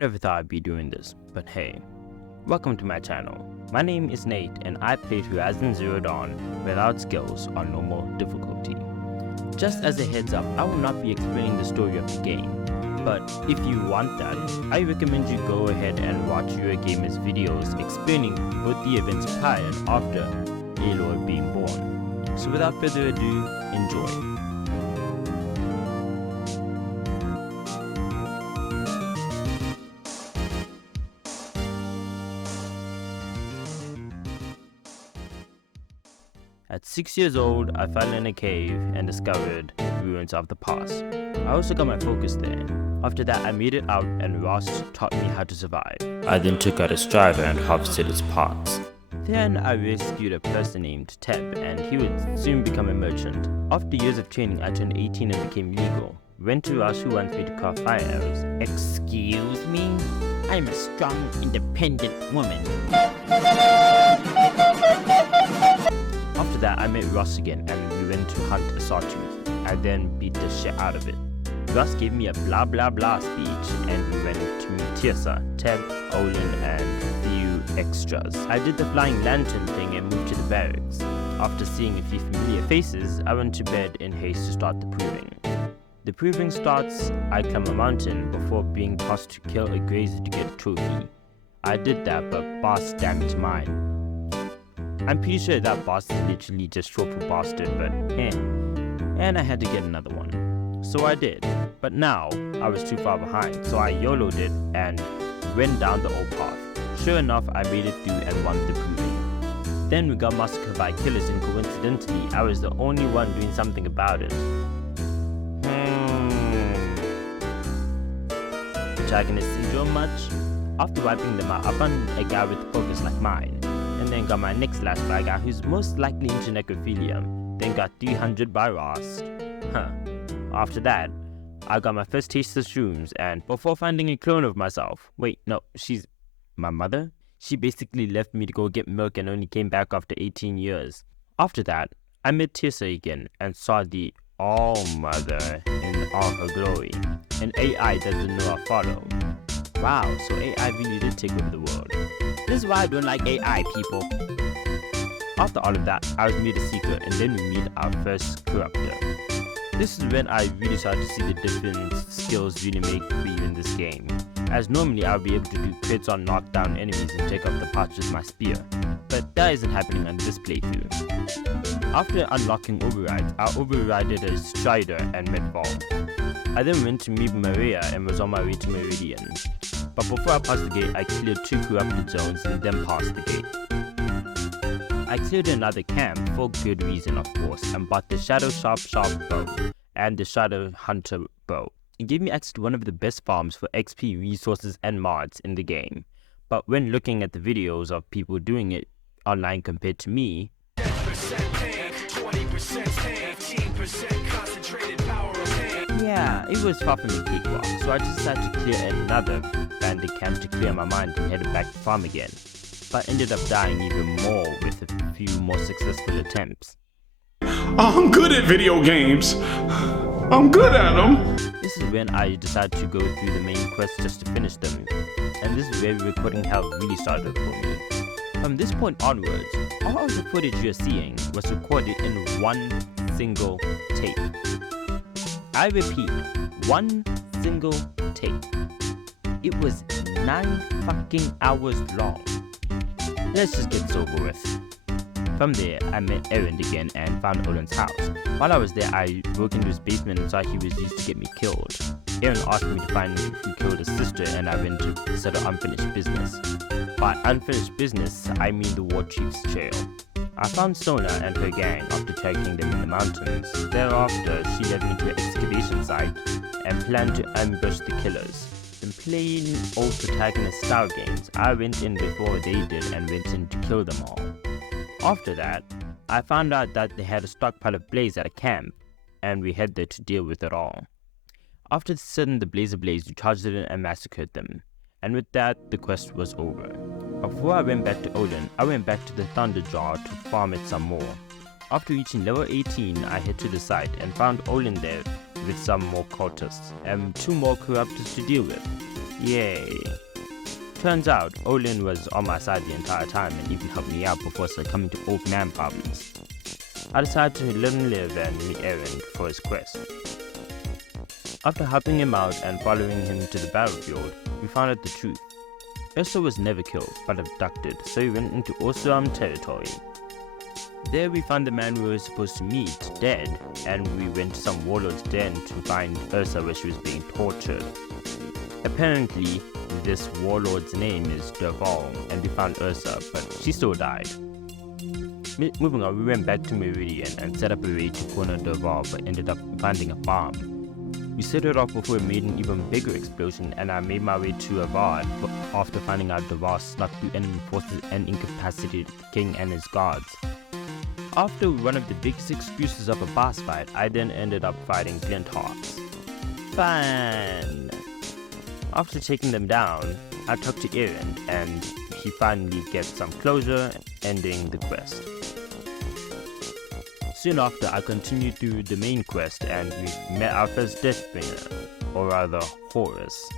Never thought I'd be doing this, but hey, welcome to my channel. My name is Nate and I played Horizon Zero Dawn without skills on normal difficulty. Just as a heads up, I will not be explaining the story of the game, but if you want that, I recommend you go ahead and watch Eurogamer's videos explaining both the events prior and after Aloy being born. So without further ado, enjoy. At 6 years old, I fell in a cave and discovered ruins of the past. I also got my focus there. After that, I made it out and Ross taught me how to survive. I then took out its driver and harvested its parts. Then I rescued a person named Teb and he would soon become a merchant. After years of training, I turned 18 and became legal. Went to Ross, who wants me to craft fire arrows. Excuse me? I'm a strong, independent woman. After that, I met Ross again and we went to hunt a sawtooth. I then beat the shit out of it. Ross gave me a blah blah blah speech and we went to meet Tirsa, Teb, Olin and a few extras. I did the flying lantern thing and moved to the barracks. After seeing a few familiar faces, I went to bed in haste to start the proving. The proving starts, I climb a mountain before being tasked to kill a grazer to get a trophy. I did that but boss damaged mine. I'm pretty sure that boss is literally just short for bastard, but eh. And I had to get another one. So I did. But now, I was too far behind, so I YOLO'd it and went down the old path. Sure enough, I made it through and won the proving. Then we got massacred by killers and coincidentally, I was the only one doing something about it. Protagonist syndrome much? After wiping them out, I found a guy with focus like mine. And then got my next slash by a guy who's most likely into necrophilia. Then got 300 by Ross. After that, I got my first taste of shrooms and before finding a clone of myself. Wait, no, she's my mother? She basically left me to go get milk and only came back after 18 years. After that, I met Tirsa again and saw the All-Mother in all her glory. An AI that didn't know I follow. Wow, so AI really did take over the world. This is why I don't like AI, people. After all of that, I was made a secret and then we meet our first corruptor. This is when I really started to see the different skills really make for you in this game. As normally I would be able to do crits on knockdown enemies and take off the parts with my spear. But that isn't happening on this playthrough. After unlocking overrides, I overrided a Strider and Medball. I then went to meet Maria and was on my way to Meridian. But before I passed the gate, I cleared 2 corrupted zones and then passed the gate. I cleared another camp for good reason of course and bought the Shadow Sharp bow and the Shadow Hunter bow. It gave me access to one of the best farms for XP, resources and mods in the game. But when looking at the videos of people doing it online compared to me, yeah, it was far from a cakewalk, so I just decided to clear another bandit camp to clear my mind and headed back to farm again. But ended up dying even more with a few more successful attempts. I'm good at video games. I'm good at them. This is when I decided to go through the main quest just to finish them. And this is where recording hell really started for me. From this point onwards, all of the footage you're seeing was recorded in one single take. I repeat, one single take. It was 9 fucking hours long. Let's just get this over with. From there, I met Aaron again and found Olin's house. While I was there, I broke into his basement and saw he was used to get me killed. Aaron asked me to find who killed his sister and I went to settle unfinished business. By unfinished business, I mean the war chief's trail. I found Sona and her gang after tracking them in the mountains. Thereafter, she led me to an excavation site and planned to ambush the killers. In playing old protagonist style games, I went in before they did and went in to kill them all. After that, I found out that they had a stockpile of blaze at a camp, and we headed there to deal with it all. After setting the blaze ablaze, we charged it in and massacred them, and with that, the quest was over. Before I went back to Olin, I went back to the Thunder Jar to farm it some more. After reaching level 18, I head to the site and found Olin there with some more cultists and 2 more corruptors to deal with. Yay. Turns out, Olin was on my side the entire time and even helped me out before succumbing to old man problems. I decided to let him live and meet Eren for his quest. After helping him out and following him to the battlefield, we found out the truth. Ursa was never killed, but abducted, so we went into awesome territory. There we found the man we were supposed to meet dead, and we went to some warlord's den to find Ursa where she was being tortured. Apparently, this warlord's name is Derval, and we found Ursa, but she still died. Moving on, we went back to Meridian and set up a raid to corner Derval, but ended up finding a farm. We set it off before it made an even bigger explosion, and I made my way to Avad after finding out Derval snuck through enemy forces and incapacitated the king and his guards. After one of the biggest excuses of a boss fight, I then ended up fighting Glint Hearts. Fun! After taking them down, I talked to Eren, and he finally gets some closure, ending the quest. Soon after, I continued through the main quest and we met our first Deathbringer, or rather, Horus.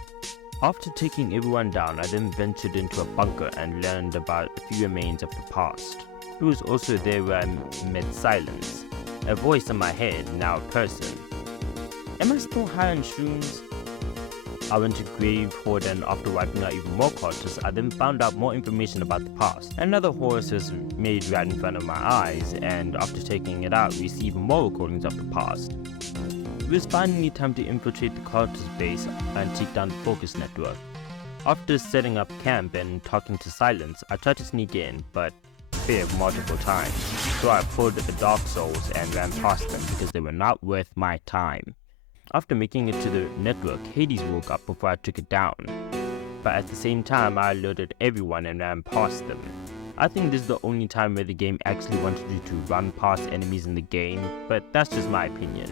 After taking everyone down, I then ventured into a bunker and learned about a few remains of the past. It was also there where I met Silence, a voice in my head, now a person. Am I still high on shrooms? I went to Grave Horde, and after wiping out even more cultists, I then found out more information about the past. Another Horus was made right in front of my eyes, and after taking it out, we see even more recordings of the past. It was finally time to infiltrate the cultist base and take down the Focus Network. After setting up camp and talking to Silence, I tried to sneak in, but failed multiple times. So I pulled the Dark Souls and ran past them because they were not worth my time. After making it to the network, Hades woke up before I took it down. But at the same time, I alerted everyone and ran past them. I think this is the only time where the game actually wanted you to run past enemies in the game, but that's just my opinion.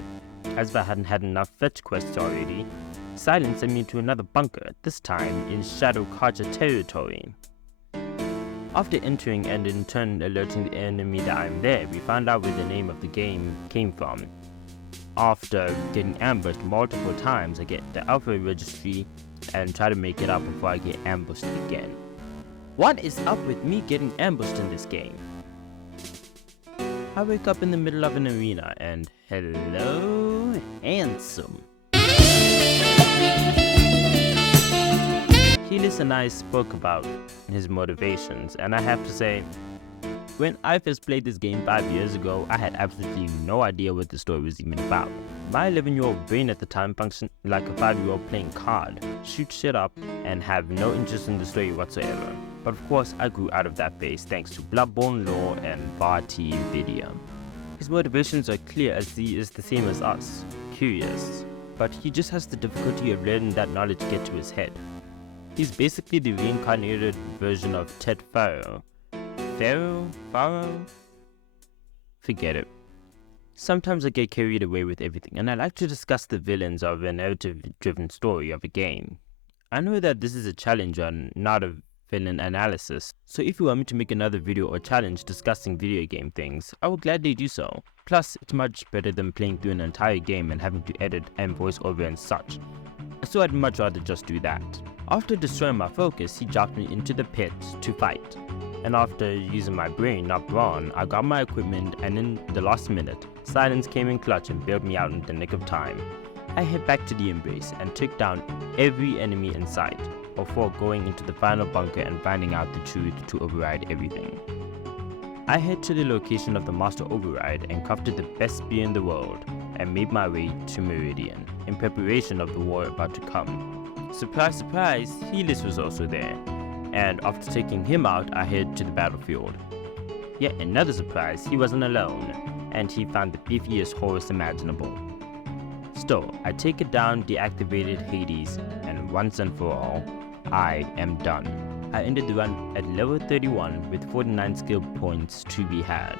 As if I hadn't had enough fetch quests already, Silence sent me to another bunker, this time in Shadow Carja territory. After entering and in turn alerting the enemy that I'm there, we found out where the name of the game came from. After getting ambushed multiple times, I get the Alpha Registry and try to make it up before I get ambushed again. What is up with me getting ambushed in this game? I wake up in the middle of an arena and hello, handsome. Helis and I spoke about his motivations, and I have to say, when I first played this game 5 years ago, I had absolutely no idea what the story was even about. My 11-year-old brain at the time functioned like a 5-year-old playing COD, shoot shit up, and have no interest in the story whatsoever. But of course, I grew out of that phase thanks to Bloodborne lore and Vati video. His motivations are clear as he is the same as us, curious, but he just has the difficulty of letting that knowledge get to his head. He's basically the reincarnated version of Ted Faro. Pharaoh? Forget it. Sometimes I get carried away with everything, and I like to discuss the villains of a narrative-driven story of a game. I know that this is a challenge and not a villain analysis, so if you want me to make another video or challenge discussing video game things, I will gladly do so. Plus, it's much better than playing through an entire game and having to edit and voice over and such. So I'd much rather just do that. After destroying my focus, he dropped me into the pit to fight. And after using my brain, not brawn, I got my equipment, and in the last minute, Silence came in clutch and bailed me out in the nick of time. I head back to the Embrace and took down every enemy in sight, before going into the final bunker and finding out the truth to override everything. I head to the location of the Master Override and crafted the best spear in the world, and made my way to Meridian, in preparation of the war about to come. Surprise, surprise, Helis was also there. And after taking him out, I head to the battlefield. Yet another surprise, he wasn't alone, and he found the beefiest Horus imaginable. Still, I take it down, deactivated Hades, and once and for all, I am done. I ended the run at level 31 with 49 skill points to be had.